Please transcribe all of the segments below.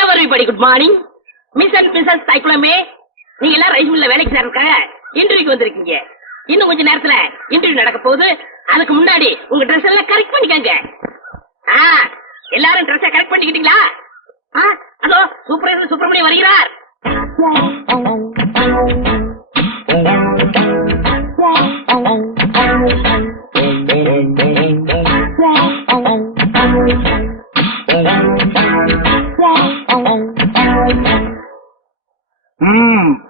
Everybody good morning. Miss and Mrs சைக்குலமே, நீங்க எல்லாம் ரைஸ் மில்ல வேலைக்கு சேர்றதுக்காக இன்டர்வியூக்கு வந்திருக்கீங்க. இன்னும் கொஞ்ச நேரத்துல இன்டர்வியூ நடக்க போகுது. அதுக்கு முன்னாடி உங்க ட்ரெஸ் எல்லாம் கரெக்ட் பண்ணிக்கங்க. எல்லாரும் ட்ரெஸ் கரெக்ட் பண்ணிக்கிட்டீங்களா? அதோ சூப்பர் சுப்பிரமணியம் வருகிறார்.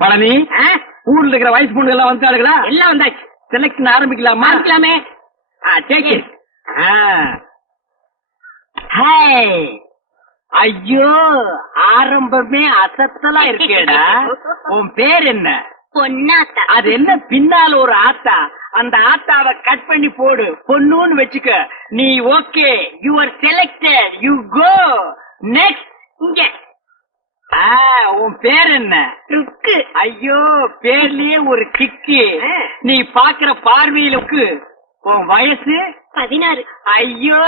பழனி, ஊர்ல இருக்கிற வயசு பொண்ணுங்க எல்லாம் வந்துட்டாளுங்களா? எல்லாம் வந்தாச்சு. செலக்ஷன் ஆரம்பிக்கலாமா? ஆரம்பிக்கலாமே. ஐயோ, ஆரம்பமே அசத்தலா இருக்கேடா. உன் பேர் என்ன? பொன்னாத்தா. அது என்ன பின்னால ஒரு ஆத்தா? அந்த ஆத்தாவை கட் பண்ணி போடு, பொண்ணுன்னு வச்சுக்க. நீ okay, you are selected, you go next. இங்க உன் பேர் என்ன? ருக்கு. ஐயோ, பேர்லயே ஒரு கிக்கு. நீ பாக்குற பார்வையிலுக்கு. உன் வயசு 16. ஐயோ,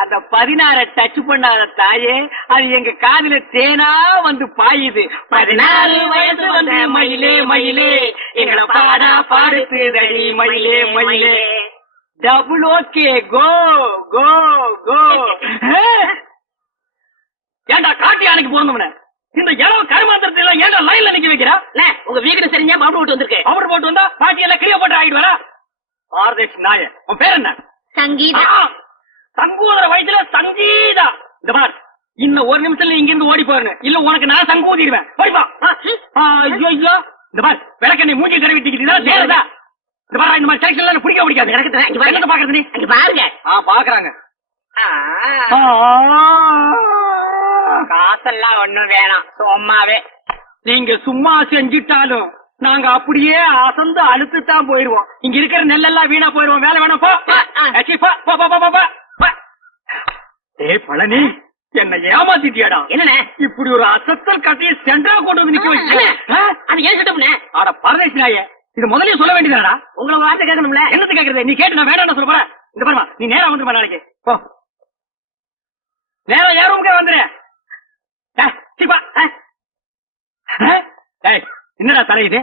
அந்த 16 டச் பண்ணாத தாயே, அது எங்க காதுல தேனா வந்து பாயுது. 14 வயசு வந்து மயிலே மயிலே எங்களை பாடா பாடுதடி மயிலே மயிலே. டபுள் ஓகே, கோ கோ கோ. ஏண்டா காட்டி அன்னைக்கு போனோம்னு இந்த இளவு கருமாந்திரத்தை எல்லாம் ஏண்டா லைன்ல நிக்க வைக்கிறா? உங்க வீடு சரிஞ்சா பவுடர் போட்டு வந்திருக்கு. பவுடர் போட்டு வந்தா பாட்டி எல்லாம் கிளிய போட்டு ஆகிட்டு வரா. பாரதேஷ் நாய, உன் பேர் என்ன? சங்கீதா. சங்கூதர வயசுல சங்கீதா. இந்த பார், இன்னும் ஒரு நிமிஷத்துல இங்க இருந்து ஓடி போறேன், இல்ல உனக்கு நான் சங்கூதிடுவேன். ஓடிப்பா. ஐயோ, இந்த பார், விளக்கண்ணை மூஞ்சி தெரிவிட்டுக்கிட்டீங்களா? நேரதா இந்த பாரு, இந்த மாதிரி செலக்ஷன் எல்லாம் பிடிக்க பிடிக்காது. எனக்கு பாக்குறது நீ அங்க பாருங்க. பாக்குறாங்க. காசெல்லாம் ஒண்ணும் வேணாம், சும்மாவே. நீங்க சும்மா செஞ்சிட்டாலும் நாங்க அப்படியே அசந்து அழுத்துத்தான் போயிருவோம். இங்க இருக்கிற நெல்லெல்லாம் வீணா போயிருவோம். வேலை வேணாம், போ. ஏ பழனி, என்ன ஏமாத்திட்டியாடா? என்ன இப்படி ஒரு அசத்தல் கட்டையை சென்டரா கொண்டு வந்து நிக்க வச்சு. அது ஏன் சொல்லுங்க? ஆட பரதேசி நாயே, இது முதல்ல சொல்ல வேண்டியதாடா? உங்களை வார்த்தை கேட்கணும்ல. என்னது கேக்குறது? நீ கேட்டு நான் வேண்டாம் சொல்ல போறேன். இந்த பாருமா, நீ நேரா வந்துருப்பா நாளைக்கு. போ, நேரா ஏன் ரூமுக்கே வந்துரு. என்னடா தலை இது?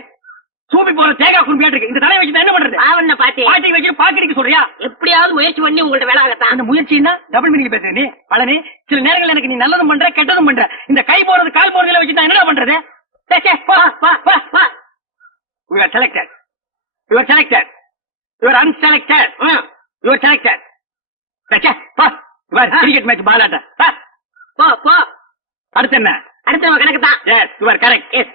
சூப்பி போற தேங்காய் குறும்பியா இருக்கு. இந்த தலையை வச்சு என்ன பண்றது? பாட்டி வச்சு பாக்கடிக்க சொல்றியா? எப்படியாவது முயற்சி பண்ணி உங்கள்ட்ட வேலை ஆகத்தான். அந்த முயற்சின்னா டபுள் மீனிங் பேசுற நீ பழனி. சில நேரங்கள் எனக்கு நீ நல்லதும் பண்ற, கெட்டதும் பண்ற. இந்த கை போறது கால் போறதுல வச்சு நான் என்ன பண்றது? You are selected. You are selected. You are unselected. You are selected. Cricket match பாலாட்ட. போ போ. அடுத்து என்ன? அடுத்த கணக்கு தான். Yes, you are correct. Yes.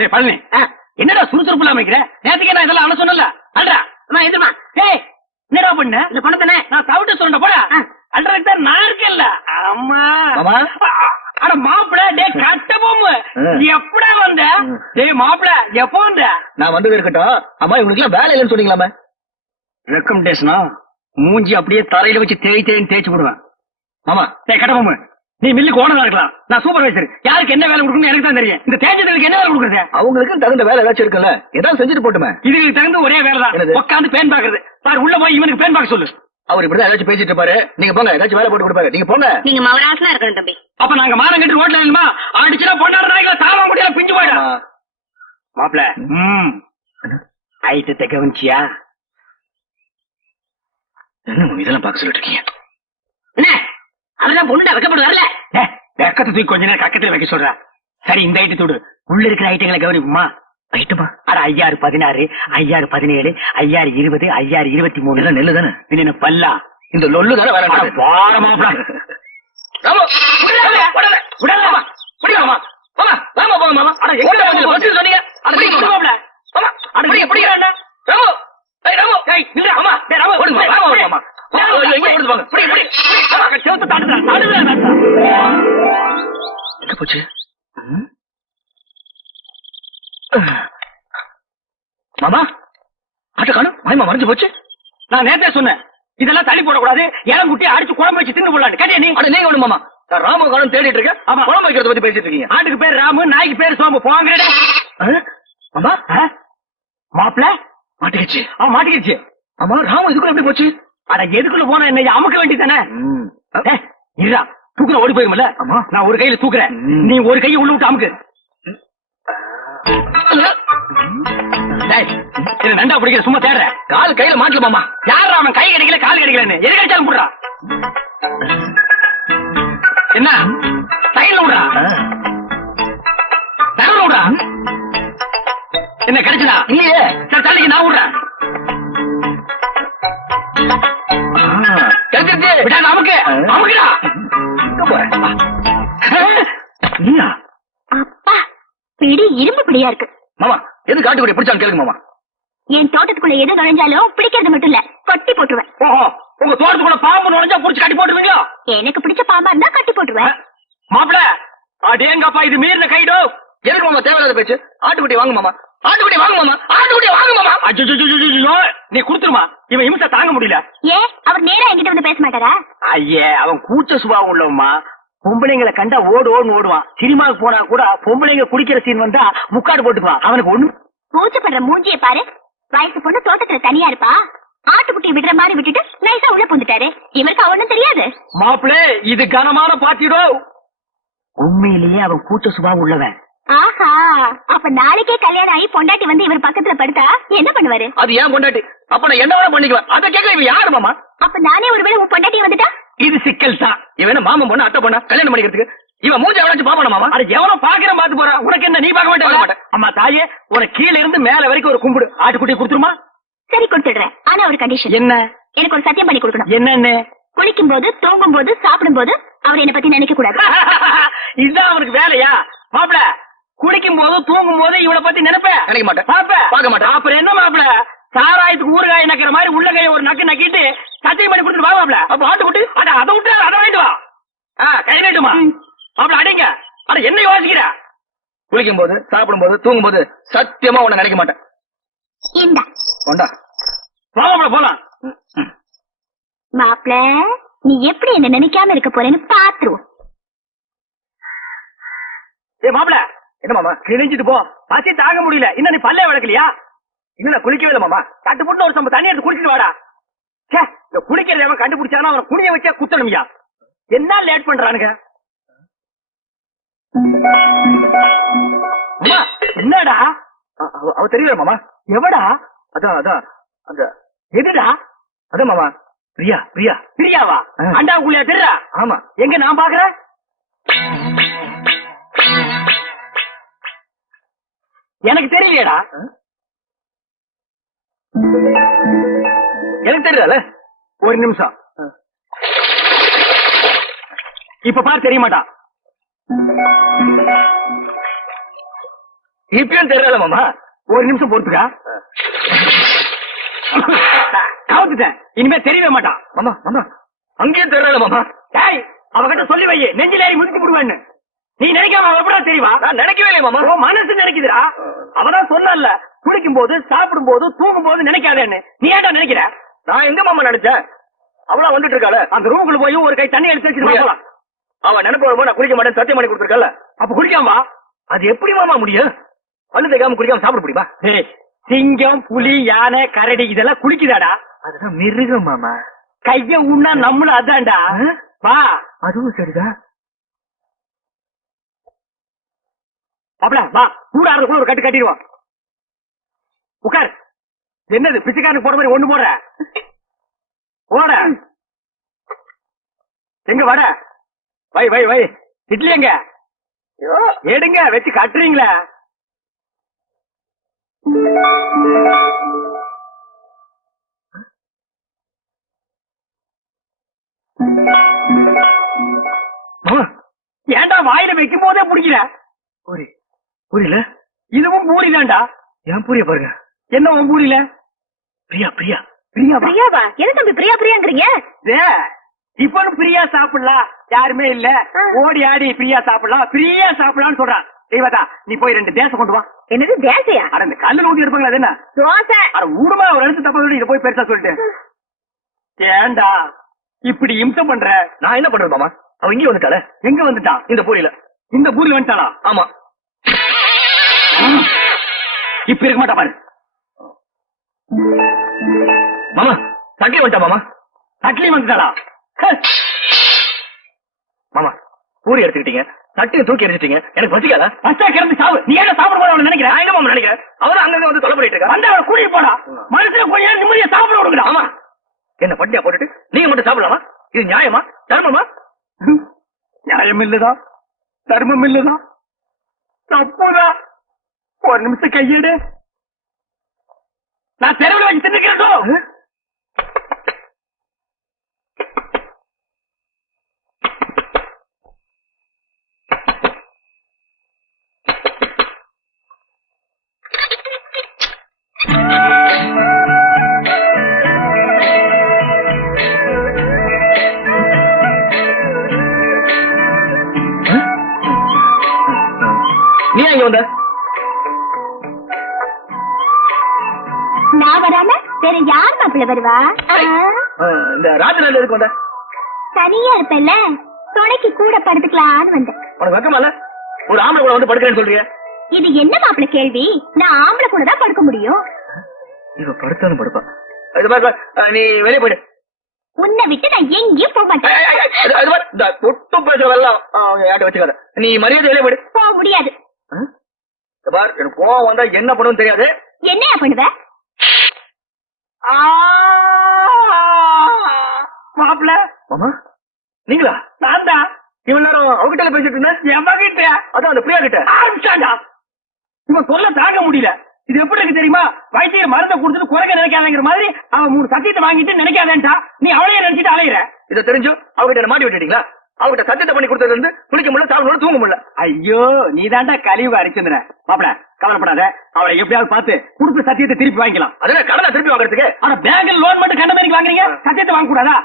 ஏய் பழனி, என்னடா சுறுசுறுப்பு இல்லாம இருக்கிற? நேத்துக்கே நான் இதெல்லாம் அவன சொன்னல. அல்றா அம்மா எதுமா? ஏய், என்னடா பண்ண? இந்த பணத்தானே நான் சவுட்ட சொல்றேன். போடா. அல்றதுக்கு தான் நான் இருக்கேன்ல. அம்மா அட மாப்பிள, டே கட்ட போமு, எப்படா வந்த? டேய் மாப்பிள, எப்போ வந்த? நான் வந்தது இருக்கட்டும். அம்மா, இவங்களுக்கு எல்லாம் வேலை இல்லைன்னு சொன்னீங்களாமே. ரெக்கமெண்டேஷனா? மூஞ்சி அப்படியே தரையில வச்சு தேய்ன்னு தேய்ச்சி விடுவேன். ஆமா. டேய் கட்ட போமு, நீ மில்லுக்கு ஓனரா இருக்கலாம், நான் சூப்பர்வைசர். யாருக்கு என்ன வேலை கொடுக்கணும் எனக்கு தான் தெரியும். இந்த தேஞ்சதுக்கு என்ன வேலை கொடுக்குறது? அவங்களுக்கு தகுந்த வேலை ஏதாச்சும் இருக்குல்ல, ஏதாவது செஞ்சுட்டு போட்டுமே. இதுக்கு தகுந்த ஒரே வேலை தான், உட்காந்து பேன் பாக்குறது. பாரு, உள்ள போய் இவனுக்கு பேன் பார்க்க சொல்லு. அவர் இப்படிதான் ஏதாச்சும் பேசிட்டு இருப்பாரு. நீங்க போங்க, ஏதாச்சும் வேலை போட்டு கொடுப்பாரு. நீங்க போங்க. நீங்க மவராசனா இருக்கணும் தம்பி. அப்ப நாங்க மானம் கட்டி ரோட்ல இல்லமா அடிச்சுனா பொண்ணாட நாய்களை தாவ முடியாது, பிஞ்சு போயிடும். மாப்பிள, ஐட்டத்தை கவனிச்சியா? என்ன இதெல்லாம் பார்க்க சொல்லிட்டு இருக்கீங்க? என்ன அவர்தான் பொண்ணு வைக்கப்பட்டு வரல? வெக்கத்தை தூக்கி கொஞ்ச நேரம் கக்கத்துல வைக்க சொல்ற. சரி, இந்த ஐட்டத்தோடு உள்ள இருக்கிற ஐட்டங்களை கவனிப்புமா? ஐட்டமா? அட 5016, 5017, 5020, 5023 நெல்லு தானே? என்ன பல்லா? இந்த லொல்லு தானே வர மாப்பிள. எங்க போச்சு? மாமா, ஆட்ட காணும். மாயமா மறைஞ்சு போச்சு. நான் நேரத்தே சொன்னேன், இதெல்லாம் தள்ளி போடக்கூடாது, இளங்குட்டி அடிச்சு குழம்பு வச்சு தின்னு போடலான்னு. கேட்டியா நீ? நீங்க ஒண்ணு மாமா, ராம காலம் தேடிட்டு இருக்கேன். ஆமா, குழம்பு வைக்கிறத பத்தி பேசிட்டு இருக்கீங்க. ஆட்டுக்கு பேர் ராமு, நாய்க்கு பேர் சோம்பு. போங்கடா மாமா. மாப்பிள மாட்டிக்கிச்சு. மாட்டிக்கிச்சு. ஆமா, ராமு இதுக்குள்ள எப்படி போச்சு? அட எதுக்குள்ள போனா என்ன அமுக்க வேண்டியதானே இருடா தூக்குற ஓடி போயிருமில்ல ஆமா. நான் ஒரு கையில தூக்குறேன் நீ ஒரு கையை உள்ள விட்டு அமுக்கு டேய், இது நண்டா பிடிக்கிற சும்மா தேடுற கால் கையில மாட்டல மாமா. யாரா அவன் கை கிடைக்கல கால் கிடைக்கலன்னு எது கிடைச்சாலும் போடுறா என்ன சைடுல விடுறா தரல விடுறா என்ன கிடைச்சதா இல்லையே. சரி தள்ளிக்கு நான் விடுறேன் கிடைச்சிருச்சு. விடாத அமுக்கு அமுக்குடா எங்க போற? நீயா? அப்பா பிடி இரும்பு பிடியா இருக்கு. மாமா எது காட்டுக்குடி பிடிச்சாலும் கேளுங்க மாமா. என் தோட்டத்துக்குள்ள எது நுழைஞ்சாலும் பிடிக்கிறது மட்டும் இல்ல கொட்டி போட்டுருவேன். ஓஹோ உங்க தோட்டத்துக்குள்ள பாம்பு நுழைஞ்சா புடிச்சு கட்டி போட்டுருவீங்களா எனக்கு பிடிச்ச பாம்பா இருந்தா கட்டி போட்டுருவேன். மாப்பிள அடேங்கப்பா இது மீறின கைடோ எதுக்கு மாமா தேவையில்லாத பேச்சு? ஆட்டுக்குட்டி வாங்க மாமா. ஆட்டுக்குட்டி வாங்க மாமா. ஆட்டுக்குட்டி வாங்க மாமா. அஜ்ஜோ நீ குடுத்துருமா இவன் இம்சை தாங்க முடியல ஏன் அவர் நேரா என்கிட்ட வந்து பேச மாட்டாரா? ஐயே அவன் கூச்ச சுபாவம் உள்ளவமா பொம்பளைங்களை கண்டா ஓடுன்னு ஓடுவான் சினிமாவுக்கு போனா கூட பொம்பளைங்க குடிக்கிற சீன் வந்தா முக்காடு போட்டுக்குவான் அவனுக்கு ஒண்ணு பூச்சப்படுற மூஞ்சிய பாரு. வயசு பொண்ணு தோட்டத்துல தனியா இருப்பா. ஆட்டுக்குட்டி விடுற மாதிரி விட்டுட்டு நைஸா உள்ள புந்துட்டாரு. இவருக்கு ஒண்ணும் தெரியாது. மாப்பிளே இது கனமான பாத்திடோ உண்மையிலேயே அவன் கூச்ச சுபாவம் உள்ளவன். ஆஹா அப்ப நாளைக்கே கல்யாணம் ஆகி பொண்டாட்டி வந்து இவர் பக்கத்துல படுத்தா என்ன பண்ணுவாரு? அது ஏன் பொண்டாட்டி? அப்ப நான் என்ன வேணா பண்ணிக்குவேன். அதை கேட்க இவன் யாரு மாமா? அப்ப நானே ஒருவேளை உன் பொண்டாட்டி வந்துட்டா? இது சிக்கல் தான். இவன் என்ன மாமன் பொண்ணு அத்தை பொண்ணா கல்யாணம் பண்ணிக்கிறதுக்கு? இவன் மூஞ்ச எவ்வளவு பாப்பான மாமா? அது எவனோ பாக்குற பாத்து போறான் உனக்கு என்ன நீ பார்க்க பார்க்க மாட்டே மாட்டேன். அம்மா தாயே உனக்கு கீழ இருந்து மேல வரைக்கும் ஒரு கும்பிடு ஆட்டுக்குட்டி கொடுத்துருமா சரி கொடுத்துடுறேன். ஆனா ஒரு கண்டிஷன். என்ன எனக்கு ஒரு சத்தியம் பண்ணி கொடுக்கணும். என்னன்னு குளிக்கும் போது தூங்கும் போது சாப்பிடும் போது அவர் என்ன பத்தி நினைக்க கூடாது. இதுதான் அவனுக்கு வேலையா மாப்பிள குளிக்கும் போது தூங்கும் போது இவளை பத்தி நினைப்பேன் நினைக்க மாட்டேன். பாப்ப பார்க்க மாட்டேன். அப்புறம் என்ன மாப்பிள சாராயத்துக்கு ஊறுகாய் நக்கிற மாதிரி உள்ள கைய ஒரு நக்கு நக்கிட்டு சத்தியம் பண்ணி கொடுத்துட்டு வா மாப்பிள அப்ப ஆட்டுக்குட்டி அதை விட்டு அதை வாங்கிட்டு வா கை நீட்டுமா மாப்பிள அடிங்க அட என்ன யோசிக்கிற குளிக்கும் போது சாப்பிடும் போது தூங்கும் போது சத்தியமா உன்னை நினைக்க மாட்டேன். இந்தா கொண்டா. வா மாப்பிள போலாம் மாப்ள நீ எப்படி என்ன நினைக்காம இருக்க போறேன்னு பாத்துருவோம். ஏ மாப்பிள என்ன மாமா? கிழிஞ்சிட்டு போ பசி தாங்க முடியல இன்னும் நீ பல்லே வளர்க்கலையா இன்னும் நான் குளிக்கவே இல்லை மாமா. கட்டு போட்டு ஒரு சம்ப தண்ணி எடுத்து குடிச்சிட்டு வாடா சே இந்த குளிக்கிறத அவன் கண்டுபிடிச்சானா அவனை குனிய வச்சா குத்தணும்யா என்ன லேட் பண்றானுங்க அம்மா, என்னடா அவ தெரியல மாமா. எவடா அதான் அதான் அந்த எதுடா அதான் மாமா. பிரியா பிரியா. பிரியாவா அண்டாவுக்குள்ளியா தெரியா ஆமா. எங்க நான் பாக்குறேன் எனக்கு தெரியலையடா எனக்கு தெரியல. ஒரு நிமிஷம் இப்ப பாரு தெரிய மாட்டான் இப்பயும் தெரியல மாமா. ஒரு நிமிஷம் பொறுத்துக்கா கவுத்துட்டேன் இனிமே தெரியவே மாட்டான் மாமா மாமா அங்கேயும் தெரியல மாமா. டேய் அவகிட்ட சொல்லி வை நெஞ்சில ஏறி முடிச்சு விடுவேன்னு நீ நினைக்காம அவ எப்படா தெரியவா நான் நினைக்கவே இல்லை மாமா. உன் மனசு நினைக்குதுடா அவதான் சொன்னல குளிக்கும் போது சாப்பிடும் போது தூங்கும் போது நினைக்காதேன்னு நீ ஏன்டா நினைக்கிற நான் எங்க மாமா நினைச்சேன்? அவளா வந்துட்டு இருக்காள. அந்த ரூமுக்குள்ள போய் ஒரு கை தண்ணி எடுத்து வச்சுட்டு போலாம் அவ நினைப்பு வரும்போது நான் குளிக்க மாட்டேன் சத்தியம் பண்ணி கொடுத்துருக்கல. அப்ப குளிக்காம வா அது எப்படி மாமா முடியும்? பல்லு தேய்க்காம குளிக்காம சாப்பிட முடியுமா? டேய் சிங்கம் புலி யானை கரடி இதெல்லாம் குளிக்குதாடா அதுதான் மிருகம் மாமா. கைய உண்ணா நம்மளும் அதான்டா வா அதுவும் சரிதான். அப்பல வா கூட ஆறுக்குள்ள ஒரு கட்டு கட்டிடுவோம் உட்கார் என்னது பிச்சைக்காரனுக்கு போற மாதிரி ஒண்ணு போடுற போட எங்க வட வை வை வை இட்லி எங்க எடுங்க வச்சு கட்டுறீங்களா மாமா ஏன்டா வாயில வைக்கும் போதே பிடிக்கிற பூரி புரியல. இதுவும் பூரி தான்டா ஏன் பூரிய பாருங்க. என்ன உன் பூரியில பிரியா பிரியா. பிரியாவா பிரியாவா? என்ன தம்பி பிரியா பிரியாங்கிறீங்க? இப்ப பிரியா சாப்பிடலாம் யாருமே இல்ல ஓடி ஆடி பிரியா சாப்பிடலாம்னு சொல்றான் தெய்வதா நீ போய் 2 தேசம் கொண்டு வா என்னது தேசையா? அட இந்த கல்லுல ஊத்தி இருப்பாங்களா அது என்ன தோசை. அட ஊடுமா ஒரு எழுத்து தப்பா சொல்லி இதை போய் பெருசா சொல்லிட்டு ஏண்டா இப்படி இம்சம் பண்ற நான் என்ன பண்றது மாமா? அவ இங்கே வந்துட்டாளே. எங்க வந்துட்டான் இந்த பூரியில. இந்த பூரில் வந்துட்டாளா ஆமா. இப்ப இருக்க மாட்டா பாரு மாமா சண்டை வந்துட்டா மாமா. அட்லி வந்துடா மாமா பூரி எடுத்துக்கிட்டீங்க தட்டியை தூக்கி எரிஞ்சிட்டீங்க எனக்கு பசிக்காதா பஸ்டா கிளம்பி சாவு நீ என்ன சாப்பிட போற அவனை நினைக்கிறேன் நான் என்ன மாமா நினைக்கிறேன் அவரும் அங்கங்க வந்து தொலை பண்ணிட்டு இருக்கா வந்து அவனை கூட்டிட்டு போடா மனசுல கொஞ்ச நேரம் நிம்மதியா சாப்பிட விடுங்கடா ஆமா என்ன பட்டியா போட்டுட்டு நீங்க மட்டும் சாப்பிடலாமா இது நியாயமா தர்மமா நியாயம் இல்லதா தர்மம் இல்லதா தப்புதா ஒரு நிமிஷம் கையெடு நான் தெருவில் வச்சு தின்னுக்கிறேன் நீ இங்க வந்த நான் வராம வேற யார் மாப்பிள்ள வருவா இந்த ராத்திரி எதுக்கு வந்த தனியா இருப்பேன்ல துணைக்கு கூட படுத்துக்கலான்னு வந்தேன் உனக்கு வெக்கமா இல்ல ஒரு ஆம்பளை கூட வந்து படுக்கிறேன்னு சொல்றீங்க இது என்ன மாப்பிள்ள கேள்வி நான் ஆம்பளை கூட தான் படுக்க முடியும் இவ படுத்தாலும் படுப்பா இது பாரு, நீ வெளியே போயிடு உன்னை விட்டு நான் எங்கேயும் போக மாட்டேன் அது பாரு, இந்த தொட்டு பேசுறதெல்லாம் யார்ட்ட வச்சுக்காத நீ மரியாதை வெளியே போயிடு போக முடியாது இது பாரு எனக்கு கோவம் வந்தா என்ன பண்ணுன்னு தெரியாது என்னையா பண்ணுவ மாப்பிள்ள மாமா நீங்களா நான் தான் இவ்வளவு நேரம் அவகிட்ட பேசிட்டு இருந்தேன் எவகிட்ட அதான் அந்த பிரியா கிட்ட ஆரம்பிச்சாண்டா இவன் சொல்ல தாங்க முடியல இது எப்படி இருக்கு தெரியுமா வைத்திய மருந்தை கொடுத்துட்டு குறைக்க நினைக்காதங்கிற மாதிரி அவன் 3 சத்தியத்தை வாங்கிட்டு நினைக்காதேன்டா நீ அவளையே நினைச்சிட்டு அலையிற இதை தெரிஞ்சு அவகிட்ட மாட்டி விட்டுட்டீங்களா அவகிட்ட சத்தியத்தை பண்ணி கொடுத்ததுல இருந்து குளிக்க முடியல சாப்பிட முடியல தூங்க முடியல ஐயோ நீ தாண்டா கழிவு அரிச்சந்திர மாப்பிள கவலைப்படாத அவளை எப்படியாவது பார்த்து கொடுத்த சத்தியத்தை திருப்பி வாங்கிக்கலாம் அதெல்லாம் கடனை திருப்பி வாங்குறதுக்கு ஆனா பேங்க்ல லோன் மட்டும் கண்ட மாதிரி வாங்குறீங்க சத்தியத்தை வாங்க கூடாதா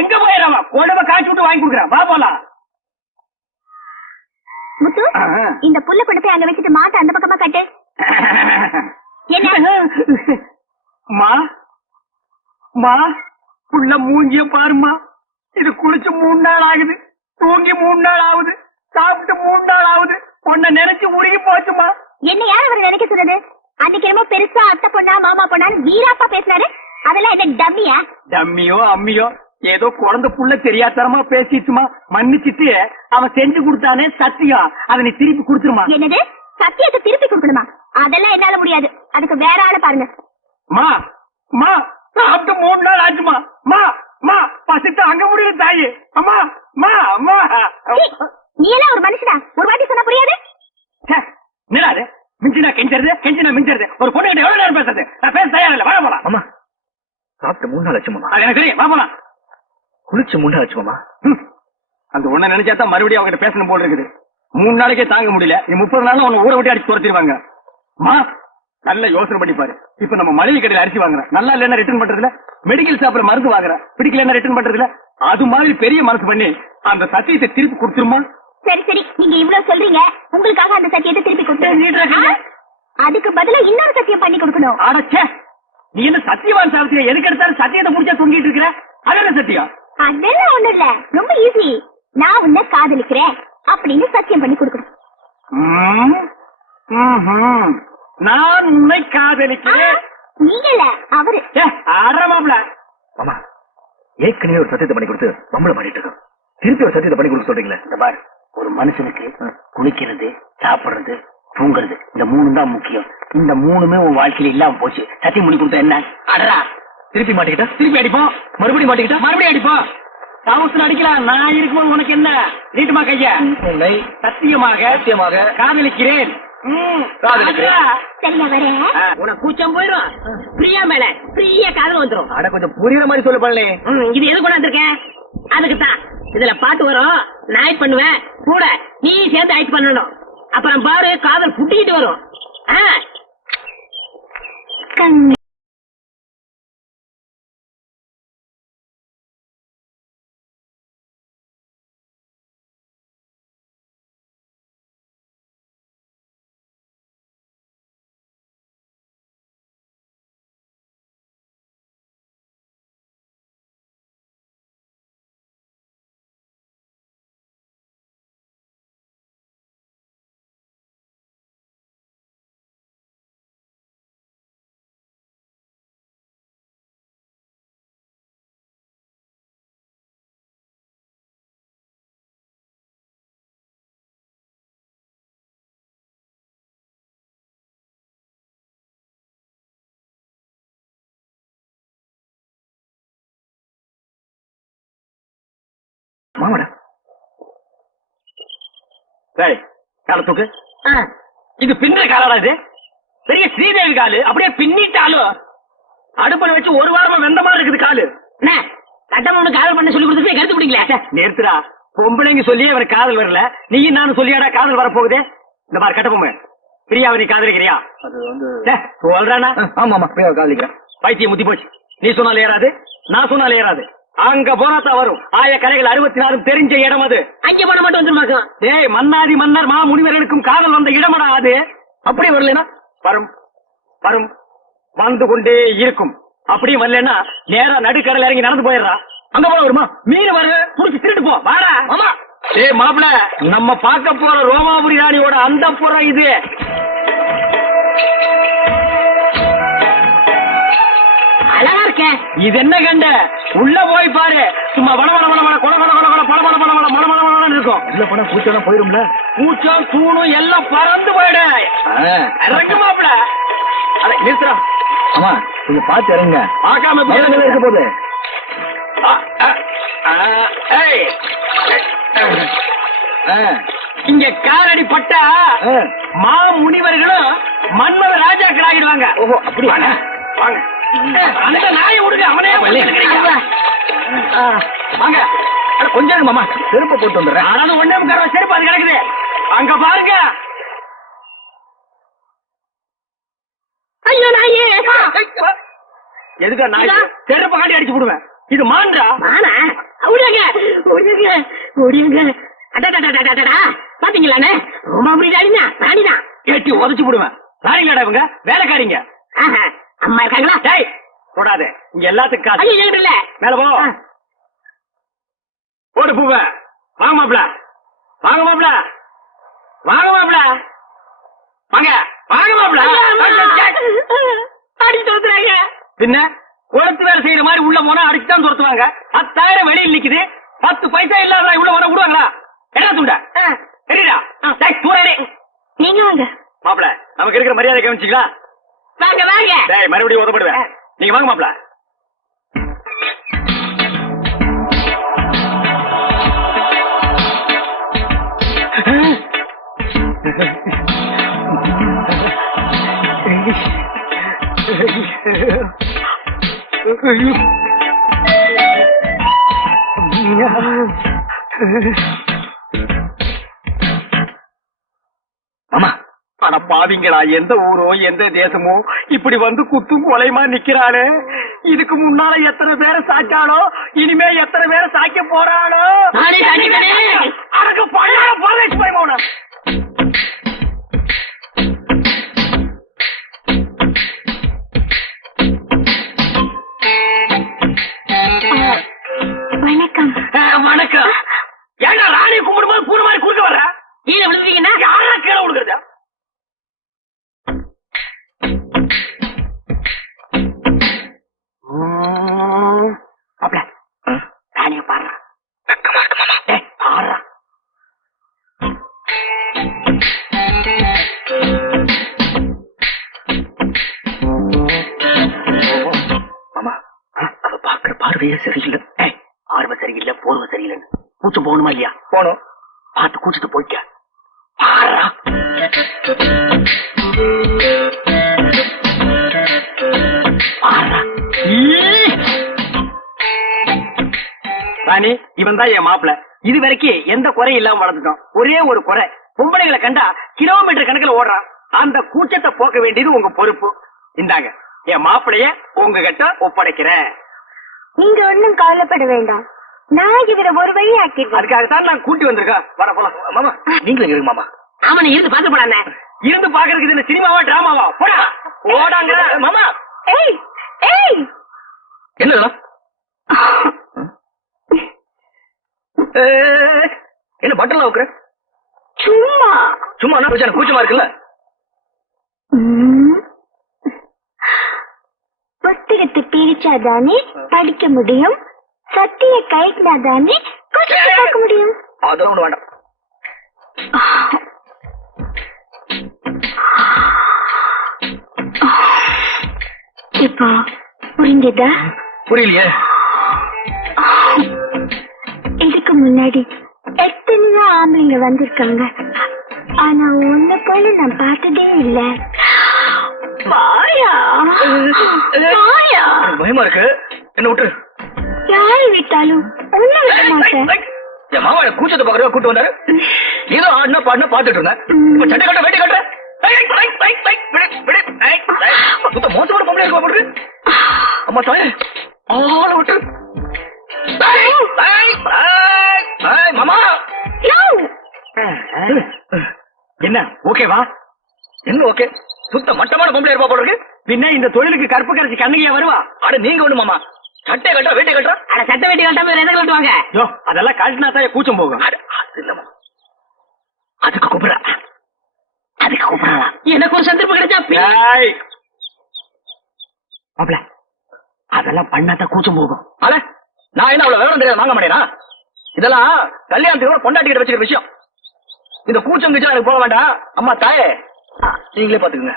எங்க போயிடவா கொழுவ காய்ச்சி விட்டு வாங்கி கொடுக்குறேன் வா போலாம் முத்து இந்த புல்ல கொண்டு போய் அங்க வச்சுட்டு மாட்ட அந்த பக்கமா கட்டு என்ன மா மா புள்ள மூஞ்சிய பாருமா இது குளிச்சு 3 நாள் ஆகுது தூங்கி 3 நாள் ஆகுது சாப்பிட்டு 3 நாள் ஆகுது உன்னை நினைச்சு உருகி போச்சுமா என்ன யார் அவர் நினைக்க சொன்னது அன்னைக்கு என்னமோ பெருசா அத்தை பொண்ணா மாமா பொண்ணான்னு வீராப்பா பேசினாரு அதெல்லாம் என்ன டம்மியா டம்மியோ அம்மியோ ஏதோ குழந்தை புள்ள தெரியாதரமா பேசிட்டுமா மன்னிச்சிட்டு அவன் செஞ்சு கொடுத்தானே சத்தியம் அதை நீ திருப்பி கொடுத்துருமா என்னது சத்தியத்தை திருப்பி கொடுக்கணுமா அதெல்லாம் என்னால முடியாது அதுக்கு வேற ஆளை பாருங்க மா மா சாப்பிட்டு 3 நாள் ஆச்சுமா மா மா பசித்து அங்க முடியல தாயி அம்மா மா அம்மா நீ எல்லாம் ஒரு மனுஷனா ஒரு வாட்டி சொன்னா புரியாது நிலாது மிஞ்சினா கெஞ்சினா மிஞ்சறது ஒரு பொண்ணு கிட்ட எவ்வளவு நேரம் பேசுறது நான் பேச தயாரில்ல வர போலாம் அம்மா சாப்பிட்டு 3 நாள் ஆச்சு மாமா அது எனக்கு தெரியும் வா போலாம் குளிச்சு 3 நாள் ஆச்சு மாமா அந்த ஒண்ண நினைச்சாதான் மறுபடியும் அவங்க பேசணும் போல இருக்குது 3 நாளைக்கே தாங்க முடியல நீ 30 நாள் உன்னை ஊரை விட்டு அடிச்சு துரத்திடுவாங்க மா நல்ல யோசனை பண்ணி பாரு இப்ப நம்ம மளிகை கடையில அரிசி வாங்குறோம் நல்லா இல்லன்னா ரிட்டர்ன் பண்றதுல மெடிக்கல் ஷாப்ல மருந்து வாங்குறோம் பிடிக்கலன்னா ரிட்டர்ன் பண்றதுல அது மாதிரி பெரிய மனசு பண்ணி அந்த சத்தியத்தை திருப்பி கொடுத்துருமா சரி சரி நீங்க இவ்வளவு சொல்றீங்க உங்களுக்காக அந்த சத்தியத்தை திருப்பி நீ கொடுத்து அதுக்கு பதிலா இன்னொரு சத்தியம் பண்ணி கொடுக்கணும் அடச்சே நீ என்ன சத்தியவான் சாவித்திரியா எதுக்கு எடுத்தாலும் சத்தியத்தை முடிச்சா தொங்கிட்டு இருக்கிற அதான் சத்தியம் அதெல்லாம் ஒண்ணு இல்ல ரொம்ப ஈஸி நான் உன்னை காதலிக்கிறேன் அப்படின்னு சத்தியம் பண்ணி கொடுக்கணும் நான் உன்னை காதலிக்கிறேன் நீங்க இல்ல அவரு ஆடுறமாப்ல மாமா ஏற்கனவே ஒரு சத்தியத்தை பண்ணி கொடுத்து நம்மள பண்ணிட்டு இருக்கோம் திருப்பி ஒரு சத்தியத்தை பண்ணி கொடுக்க சொல்றீங்களே இந்த பாரு ஒரு மனுஷனுக்கு குளிக்கிறது சாப்பிடுறது தூங்குறது இந்த 3 தான் முக்கியம் இந்த 3மே உன் வாழ்க்கையில இல்லாம போச்சு சத்தியம் பண்ணி கொடுத்தா என்ன அடரா திருப்பி மாட்டிக்கிட்டா திருப்பி அடிப்போம் மறுபடியும் மாட்டிக்கிட்டா மறுபடியும் அடிப்போம் தவசுல அடிக்கலாம் நான் இருக்கும்போது உனக்கு என்ன நீட்டுமா கைய உன்னை சத்தியமாக சத்தியமாக காதலிக்கிறேன் காதலிக்கிறேன். சரியா வரேன் உனக்கு கூச்சம் போயிடும் பிரியா மேல பிரியா காதல் வந்துரும் அட கொஞ்சம் புரியுற மாதிரி சொல்லு பண்ணலே இது எது கொண்டாந்துருக்கேன் அதுக்குத்தான் இதுல பாட்டு வரும் நான் ஆக்ட் பண்ணுவேன் கூட நீ சேர்ந்து ஆக்ட் பண்ணணும் அப்புறம் பாரு காதல் புட்டிக்கிட்டு வரும் மாமாடா சரி கால தூக்கு. இது பின்ன காலடா இது. பெரிய ஸ்ரீதேவி காலு அப்படியே பின்னிட்டாலும் அடுப்புல வச்சு ஒரு வாரமா வெந்த மாதிரி இருக்குது காலு. கட்டம் ஒண்ணு காதல் பண்ண சொல்லி கொடுத்துட்டு கருத்து பிடிக்கல. நிறுத்துறா. பொம்பளைங்க சொல்லியே இவனுக்கு காதல் வரல. நீயும் நானும் சொல்லியாடா காதல் வரப்போகுது. இந்த மாதிரி கட்டப்பொம்மை பிரியாவை நீ காதலிக்கிறியா? அது வந்து சொல்றானா? ஆமா ஆமா பிரியா காதலிக்கிறேன். பைத்தியம் முத்தி போச்சு. நீ சொன்னாலும் ஏறாது, நான் சொன்னாலும் ஏறாது. அங்க போனாத்தான் வரும். ஆய கலைகள் 64 தெரிஞ்ச இடம் அது. அங்க போன மட்டும் வந்துருமாக்கும். டேய் மன்னாதி மன்னர் மா முனிவர்களுக்கும் காதல் வந்த இடமடா அது. அப்படியே வரலனா வரும் வரும் வந்து கொண்டே இருக்கும். அப்படியும் வரலன்னா நேரா நடுக்கடல இறங்கி நடந்து போயிடுறா. அங்க போல வருமா? மீன் வரு புடிச்சு திருட்டு போ. வாடா. ஆமா. டேய் மாப்பிள, நம்ம பார்க்க போற ரோமாபுரி ராணியோட அந்த புறம் இது. அழகா இருக்க. இது என்ன கண்ட? உள்ள போய் பாரு. சும்மா வள வள வள வள கொல கொல கொல கொல பல பல பல பல மல மல மலன்னு இருக்கும். உள்ள போனா பூச்செல்லாம் போயிரும்ல. பூச்சம் தூணும் எல்லாம் பறந்து போயிடு. இறங்கு மாப்பிள. அட நிறுத்துறா. ஆமா கொஞ்சம் பார்த்து இறங்க. பார்க்காம இருக்க போகுது. இங்க காலடி பட்டா மா முனிவர்களும் மன்மத ராஜாக்கள் ஆகிடுவாங்க. ஓஹோ அப்படி வாங்க வாங்க. அந்த நாயை விடுங்க. அவனே வாங்க. கொஞ்சம் மாமா செருப்பை போட்டு வந்துடுறேன். ஆனாலும் ஒன்னே முக்கார செருப்பு அது கிடக்குது. அங்க பாருங்க. ஐயோ நாயே. எதுக்கா நாய்? செருப்பை காட்டி அடிச்சு விடுவேன். இது மான்றா? மானா? ஓடியாங்க ஓடியாங்க ஓடியாங்க. அடடடடடடடா. பாத்தீங்களாண்ணே? ரோமாபுரி ராணினா ராணிதான். ஏட்டி உதச்சு விடுவேன். ராணிங்கடா இவங்க வேலைக்காரிங்க. அம்மா இருக்காங்களா? டேய் போடாத. இங்க எல்லாத்துக்கும் காசு. ஐயோ என்கிட்ட இல்ல. மேல போ. போடு பூவ. வாங்க மாப்பிள. வாங்க மாப்பிள. வாங்க மாப்பிள. வாங்க வாங்க மாப்பிள. அடி தோத்துறாங்க. பின்ன குளத்து வேலை செய்யற மாதிரி உள்ள போனா அடிச்சுதான் துரத்துவாங்க. 10,000 வெளியில் நிக்குது. 10 பைசா இல்லாத உள்ள வர விடுவாங்களா? என்ன துண்ட சரிடா. தூரே நீங்க வாங்க. மாப்பிள நமக்கு இருக்கிற மரியாதை கவனிச்சிங்களா? வாங்க வாங்க. டேய் மறுபடியும் உதப்படுவேன். நீங்க வாங்க மாப்பிள. மாமா ஆனா பாவிங்களா, எந்த ஊரோ எந்த தேசமோ இப்படி வந்து குத்தும் கொலைமா நிக்கிறானே. இதுக்கு முன்னால எத்தனை பேரை சாச்சாலோ, இனிமே எத்தனை பேரை சாய்க்க போறாளோ. நானே சாய்க்கிறேன். அதுக்கு பழைய போலீஸ் போய் போன. வணக்கம். வணக்கம். ஏன்னா ராணி கும்பிடும்போது பூர மாதிரி குறுக்க வர்ற. கீழே விழுந்தீங்கன்னா யாரா கீழே விழுகிறது? அப்பல ராணிய பாரு. வெக்கமா இருக்கு மாமா. பாரு. மாமா அவ பாக்குற பார்வையே சரியில்லை. ஆர்வம் சரியில்லை, போர்வம் சரியில்லைன்னு கூச்சு போகணுமா இல்லையா? போனோம். பார்த்து கூச்சிட்டு போய்க்க. பாரா. பாரா. ராணி இவன் தான் என் மாப்பிள. இது வரைக்கும் எந்த குறையும் இல்லாம வளர்ந்துட்டோம். ஒரே ஒரு குறை, பொம்பளைகளை கண்டா கிலோமீட்டர் கணக்குல ஓடுறான். அந்த கூச்சத்தை போக்க வேண்டியது உங்க பொறுப்பு. இந்தாங்க என் மாப்பிளைய உங்ககிட்ட ஒப்படைக்கிறேன். நீங்க ஒண்ணும் கவலைப்பட வேண்டாம். நான் இவரை ஒரு வழி ஆக்கிடுவேன். அதுக்காகத்தான் நான் கூட்டி வந்திருக்கேன். வர போலாம். மாமா நீங்களும் இருக்கு மாமா. அவனை இருந்து பார்த்து போடானே. இருந்து பாக்குறதுக்கு இந்த சினிமாவா டிராமாவா? போடா போடாங்க மாமா. ஏய் ஏய் என்ன என்ன பட்டன்ல வைக்கிற? சும்மா சும்மா என்ன பிரச்சனை? கூச்சமா இருக்குல்ல? புத்தகத்தை பிரிச்சாதானே படிக்க முடியும். சத்திய கைக்குனாதானே கொஞ்சம் பார்க்க முடியும். அதெல்லாம் ஒண்ணு வேண்டாம். இப்போ புரிந்ததா? புரியலையே. இதுக்கு முன்னாடி எத்தனையோ ஆம்பளைங்க வந்திருக்காங்க. ஆனா உன்னை போல நான் பார்த்ததே இல்ல. பாயா பாயா, எனக்கு பயமா இருக்கு, என்ன விட்டு. யாரை விட்டாலும் உன்னை விட மாட்டேன். என் மாவாட கூச்சத்தை பாக்குறவா கூட்டு வந்தாரு. ஏதோ ஆடினா பாடினா பாத்துட்டு இருந்தேன். இப்ப சட்டை கட்ட வேட்டி கட்ட மோசமான பொம்பளை இருக்கா போட்டு. அம்மா தாயே, ஆள விட்டு. மாமா என்ன ஓகேவா? என்ன ஓகே? சுத்த மட்டமான பொம்பளை இருப்பா போல இருக்கு. பின்ன இந்த தொழிலுக்கு கற்பு கரைச்சி கண்ணுகையா வருவா? அட நீங்க ஒண்ணு மாமா, சட்டை கட்டா வேட்டி கட்டா. அட சட்டை வெட்டி கட்டாம வேற எதை கட்டுவாங்க? யோ, அதெல்லாம் கழட்டினா தான் கூச்சம் போகும். அது இல்லம்மா, அதுக்கு கூப்பிடுறா, அதுக்கு கூப்பிடலாம். எனக்கு ஒரு சந்தர்ப்பம் கிடைச்சா ஏய், மாப்ள, அதெல்லாம் பண்ணாதான் கூச்சம் போகும். அட நான் என்ன அவ்வளவு விவரம் தெரியாது வாங்க மாட்டேனா? இதெல்லாம் கல்யாணத்துக்கு பொண்டாட்டிக்கிட்ட வச்சுக்கிற விஷயம். இந்த கூச்சம் கிச்சம் எனக்கு போக வேண்டாம். அம்மா தாயே, நீங்களே பாத்துக்கங்க.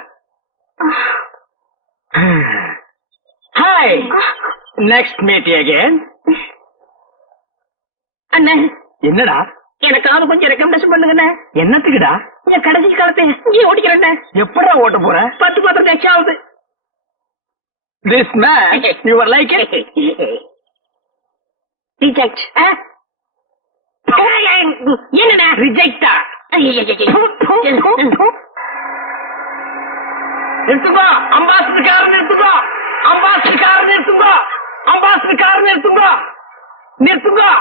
Hi, next meet again. அண்ணே, என்னடா? எனக்காவது கொஞ்சம் ரெக்கமெண்டேஷன் பண்ணுங்கண்ணே. என்னத்துக்குடா? என் கடைசி காலத்தை இங்கே ஓடிக்கிறேன். எப்படா ஓட்ட போற? 10 பாத்திரம் எக்ஸ்ட்ரா ஆகுது. This man, you are like it? Reject. என்னண்ணா ரிஜெக்டா? நிறுத்துங்கோ, அம்பாசிடர் கார் நிறுத்துங்கோ, அம்பாசிடர் கார் நிறுத்துங்கோ, அம்பாசிடர் கார் நிறுத்துங்கோ, நிறுத்துங்கோ,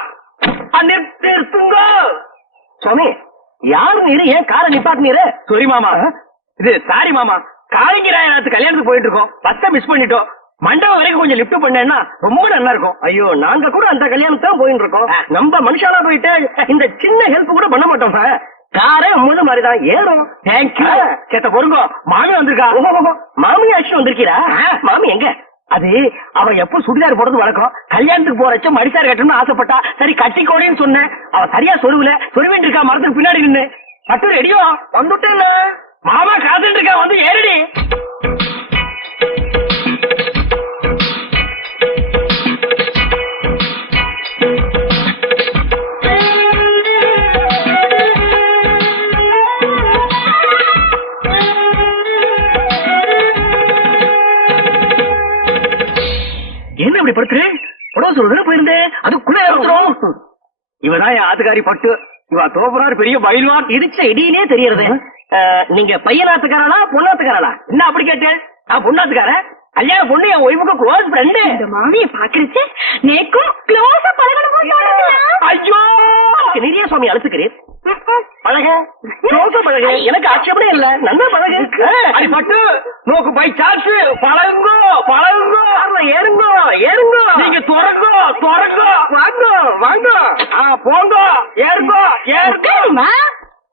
நிறுத்துங்கோ. சுவாமி, யாரு நீரு? ஏன் காரை நிப்பாட்டினீரு? சாரி மாமா, இது சாரி மாமா, காளிங்கராயநாத்து கல்யாணத்துக்கு போயிட்டு இருக்கோம், பஸ்ஸை மிஸ் பண்ணிட்டோம். மண்டபம் வரைக்கும் கொஞ்சம் லிப்ட் பண்ணேன்னா ரொம்ப நல்லா இருக்கும். ஐயோ, நாங்க கூட அந்த கல்யாணத்துக்கு தான் போயிட்டு இருக்கோம். நம்ம மனுஷாலா போயிட்டு இந்த சின்ன ஹெல்ப் கூட பண்ண மாட்டோம் சார். காரே முழு மாதிரிதான் ஏறும். தேங்க்யூ. சேத்த பொருங்கோ, மாமி வந்திருக்கா. மாமி ஆச்சு வந்திருக்கீரா? மாமி எங்க? அது அவ எப்ப சுடிதார் போடுறது வழக்கம். கல்யாணத்துக்கு போறச்ச மடிசார் கட்டணும்னு ஆசைப்பட்டா. சரி கட்டிக்கோடின்னு சொன்னேன். அவ சரியா சொருவில சொருவின் இருக்கா மரத்துக்கு பின்னாடி நின்னு. பட்டு ரெடியோ வந்துட்டேன். மாமா காத்துட்டு இருக்கா, வந்து ஏறடி. என்ன இப்படி படுத்துறேன்? உடம்பு சொல்றது போயிருந்தேன், அதுக்குள்ள இறந்துரும். இவதான் என் ஆத்துக்காரி பட்டு. இவ தோப்புறாரு பெரிய பயில்வான். இடிச்ச இடியிலே தெரியறது. நீங்க பையனாத்துக்காரா பொண்ணாத்துக்காரா? என்ன அப்படி கேட்டேன்? நான் பொண்ணாத்துக்காரன். கல்யாண பொண்ணு என் ஒய்ஃபுக்கு க்ளோஸ் ஃப்ரெண்டு. இந்த மாமியை பாக்குறச்சு நேக்கும் க்ளோஸா பழகணுமோ தோணுதுல. ஐயோ, நிறைய சுவாமி அழுத்துக்கிறேன். பழக க்ளோஸா பழக, எனக்கு ஆட்சேபமே இல்ல. நல்லா பழக. அடி பட்டு, நோக்கு பை சார்ஜ். பழகுங்கோ பழகுங்கோ, ஏறுங்கோ ஏறுங்கோ. நீங்க துறங்கோ துறங்கோ, வாங்கோ வாங்கோ, போங்கோ, ஏறுங்கோ ஏறுங்கோ.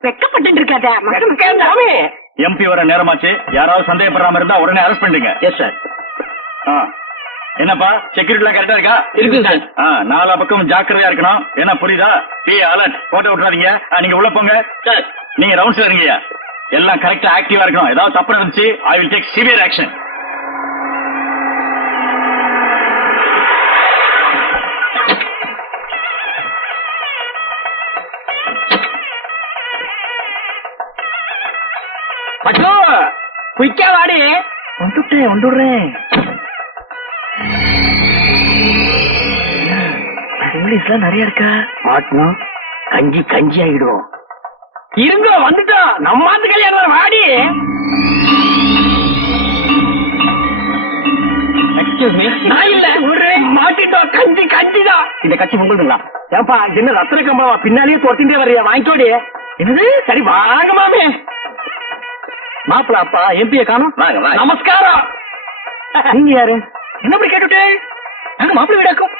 வெக்கப்பட்டு இருக்காத சாமி. எம்பி வர நேரமாச்சு, யாராவது சந்தேகப்படுறாம இருந்தா உடனே அரெஸ்ட் பண்ணிடுங்க. Yes sir. என்னப்பா, செக்யூரிட்டி எல்லாம் கரெக்டா இருக்கா? இருக்கு சார். நாலா பக்கம் ஜாக்கிரதையா இருக்கணும். என்ன புரியுதா? பி அலர்ட், போட்டோ விட்டுறாதீங்க. நீங்க உள்ள போங்க சார். நீங்க ரவுண்ட்ஸ்ல இருங்க. எல்லாம் கரெக்டா ஆக்டிவா இருக்கணும். ஏதாவது தப்பு இருந்துச்சு, I will take severe action. பட்டு, குயிக்கா வாடி. வந்துடுறேன். இங்கிலீஷ்ல நிறைய இருக்கா? மாட்டணும், கஞ்சி கஞ்சி ஆகிடும். இருங்க, வந்துட்டோம். நம்ம ஆத்து கல்யாணம் வாடி. Excuse me. நான் இல்ல, மாட்டிட்டோம். கஞ்சி கஞ்சிதான். இந்த கட்சி உங்களுதுங்களா? ஏப்பா, என்ன ரத்தன கம்பளமா பின்னாலேயே துரத்திட்டே வர்றியா? வாங்கிக்கோடி. என்னது? சரி வாங்க மாமே. மாப்பிள அப்பா எம்பியை காணும். வாங்க வாங்க. நமஸ்காரம். நீங்க யாரு? என்ன அப்படி கேட்டுட்டே? நாங்க மாப்பிள வீடாக்கும்.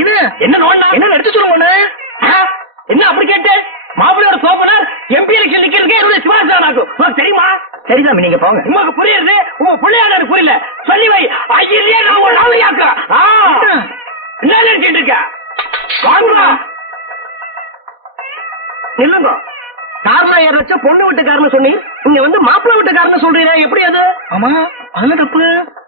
இது என்ன நோண்டா? என்ன எடுத்து சொல்லுங்க. என்ன அப்படி கேட்டு? மாப்பிள்ளையோட சோப்பனர் எம்பி எலெக்ஷன் நிக்கிறதுக்கு என்னுடைய சிவாசானாக்கும். உனக்கு தெரியுமா? சரி சாமி, நீங்க போங்க. உங்களுக்கு புரியுது, உங்க பிள்ளையாட எனக்கு புரியல. சொல்லி வை. ஐயே, நான் ஒரு ஆளையாக்கா. என்ன நினைச்சிட்டு இருக்க? வாங்க. நில்லுங்க. காரணம் ஏற வச்ச பொண்ணு வீட்டுக்காரன்னு சொன்னீங்க, இங்க வந்து மாப்பிள்ளை வீட்டுக்காரன்னு சொல்றீங்க, எப்படி அது? ஆமா அதெல்லாம் தப்பு.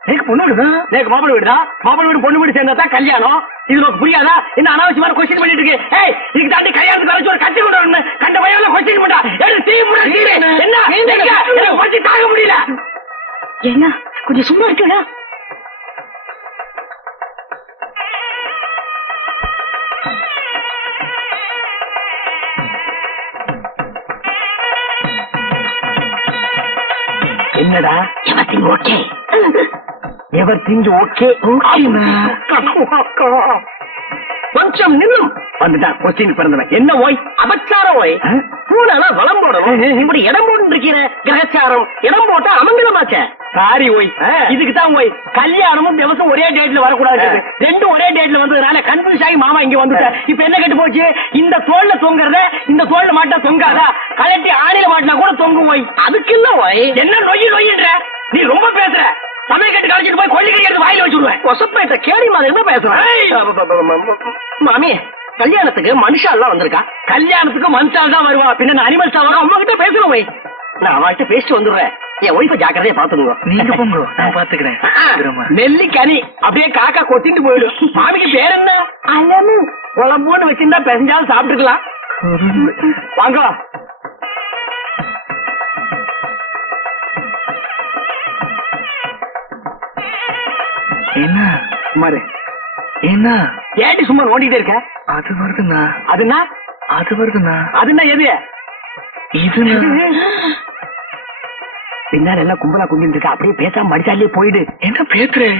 எனக்கு பொண்ணு விடுதான். எனக்கு மாப்பிள்ளை வீடுதா? மாப்பிள்ளை வீடு பொண்ணு வீடு சேர்ந்தா தான் கல்யாணம். இது உனக்கு புரியாதா? என்ன அனாவசியமான கொஸ்டின் பண்ணிட்டு இருக்கு? ஏய், இதுக்கு தாண்டி கல்யாணத்துக்கு வரைச்சு ஒரு கட்டி கொண்டு வரணும். கண்ட வயல கொஸ்டின் பண்ணா எடுத்து தீ முட தீடு. என்ன எனக்கு கொஞ்சம் தாங்க முடியல. என்ன கொஞ்சம் சும்மா இருக்கடா. என்னடா எவத்தின் ஓகே எவர்திங் ஓகே கொஞ்சம் நின்னும் வந்துட்டான் கொஸ்டின் பிறந்தவன். என்ன ஓய்? அபச்சாரம் ஓய். பூனால வளம் போடணும். இப்படி இடம் போட்டு இருக்கிற கிரகச்சாரம் இடம் போட்டா அமங்கலமாச்ச. சாரி ஓய், இதுக்கு தான் ஓய் கல்யாணமும் திவசம் ஒரே டேட்ல வரக்கூடாது. ரெண்டும் ஒரே டேட்ல வந்ததுனால கன்ஃபியூஸ் ஆகி மாமா இங்க வந்துட்டார். இப்ப என்ன கெட்டு போச்சு? இந்த தோல்ல தொங்குறத இந்த தோல்ல மாட்டா தொங்காதா? கலட்டி ஆணில மாட்டினா கூட தொங்கும் ஓய். அதுக்கு இல்ல ஓய். என்ன நொய்யு நொய்யுன்ற? நீ ரொம்ப பேசுற. சமையல் கட்டு கழிச்சிட்டு போய் கொல்லிக்கறி எடுத்து வாயில வச்சுடுவேன். கொசப்பேட்ட கேடி மாதிரி தான் பேசுறேன். மாமி, கல்யாணத்துக்கு மனுஷால் எல்லாம் வந்திருக்கா? கல்யாணத்துக்கு மனுஷால் தான் வருவா, பின்ன அனிமல் சாவா? அம்மா கிட்ட பேசுறேன் போய். நான் அவள்கிட்ட பேசிட்டு வந்துடுறேன். என் ஒய்ஃபை ஜாக்கிரதையா பாத்துங்க. நீங்க போங்க, நான் பாத்துக்கிறேன். நெல்லி கனி அப்படியே காக்கா கொத்திட்டு போயிடும். மாமிக்கு பேர் என்ன? அலமு. குழம்புன்னு வச்சிருந்தா பெஞ்சாலும் சாப்பிட்டுக்கலாம். வாங்க. என்ன சுமாரு என்ன ஏடி சும்மா ஓடிட்டே இருக்க? அது வருதுண்ணா. அதுனா அது வருதுண்ணா. அதுனா எது? இதுண்ணா. பின்னாடி எல்லாம் கும்பலா குந்திட்டு இருக்கா. அப்படியே பேசாம மடிச்சாலே போயிடு. என்ன பேசுறேன்?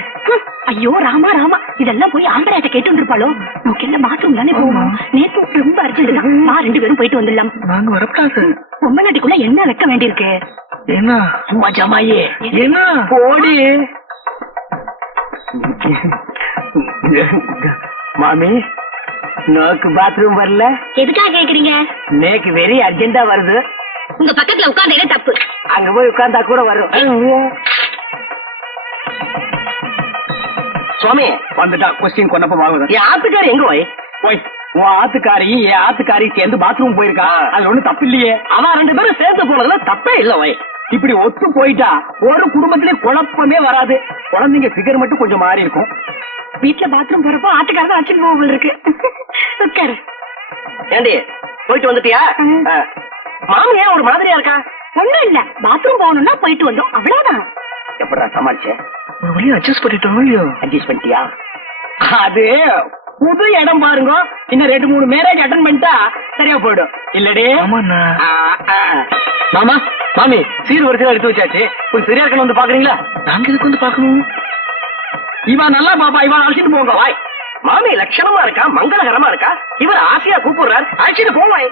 ஐயோ ராமா ராமா, இதெல்லாம் போய் ஆம்பளையாட்ட கேட்டு வந்திருப்பாளோ. நமக்கு எல்லாம் பாத்ரூம் தானே போகணும். நேற்று ரொம்ப அர்ஜென்ட் தான். நான் 2 பேரும் போயிட்டு வந்துடலாம். நாங்க வரப்படாது. பொம்மை நாட்டுக்குள்ள என்ன வைக்க வேண்டியிருக்கு? என்ன சும்மா ஜமாயே என்ன போடி. மாமி, நோக்கு பாத்ரூம் வரல? எதுக்காக கேக்குறீங்க? நேக்கு வெரி அர்ஜென்டா வருது. உங்க பக்கத்துல உட்கார்ந்தே தப்பு. அங்க போய் உட்கார்ந்தா கூட வரும். சுவாமி வந்துட்டா. கொஸ்டின் கொண்டப்ப வாங்குது. என் ஆத்துக்காரி எங்க போய்? போய் உன் ஆத்துக்காரி என் ஆத்துக்காரி சேர்ந்து பாத்ரூம் போயிருக்கா. அது ஒண்ணு தப்பு இல்லையே. அவன் 2 பேரும் சேர்த்து போனதுல தப்பே இல்ல. வை இப்படி ஒத்து போயிட்டா ஒரு குடும்பத்திலே குழப்பமே வராது. குழந்தைங்க பிகர் மட்டும் கொஞ்சம் மாறி இருக்கும். வீட்டுல பாத்ரூம் போறப்போ ஆட்டுக்காரதான் அச்சுட்டு போகல இருக்கு. உட்காரு. ஏண்டி போயிட்டு வந்துட்டியா? மாமி ஏன் ஒரு மாதிரியா இருக்கா? ஒண்ணும் இல்ல, பாத்ரூம் போகணும்னா போயிட்டு வந்தோம், அவ்வளவுதான். எப்படா சமாளிச்ச? ஒரு வழியா அட்ஜஸ்ட் பண்ணிட்டோம் இல்லையோ? அட்ஜஸ்ட் பண்ணிட்டியா? அது புது இடம் பாருங்க. இன்னும் 2-3 மேரேஜ் அட்டன் பண்ணிட்டா சரியா போயிடும். இல்லடே? ஆமாண்ணா. மாமா மாமி சீர் வரிசையில எடுத்து வச்சாச்சு. கொஞ்சம் சரியா இருக்கணும் வந்து பாக்குறீங்களா? நாங்க இதுக்கு வந்து பாக்கணும். இவன் நல்லா பாப்பா, இவன் அழைச்சிட்டு போங்க. வாய் மாமி லட்சணமா இருக்கா, மங்களகரமா இருக்கா. இவர் ஆசையா கூப்பிடுறாரு, அழைச்சிட்டு போவாய்.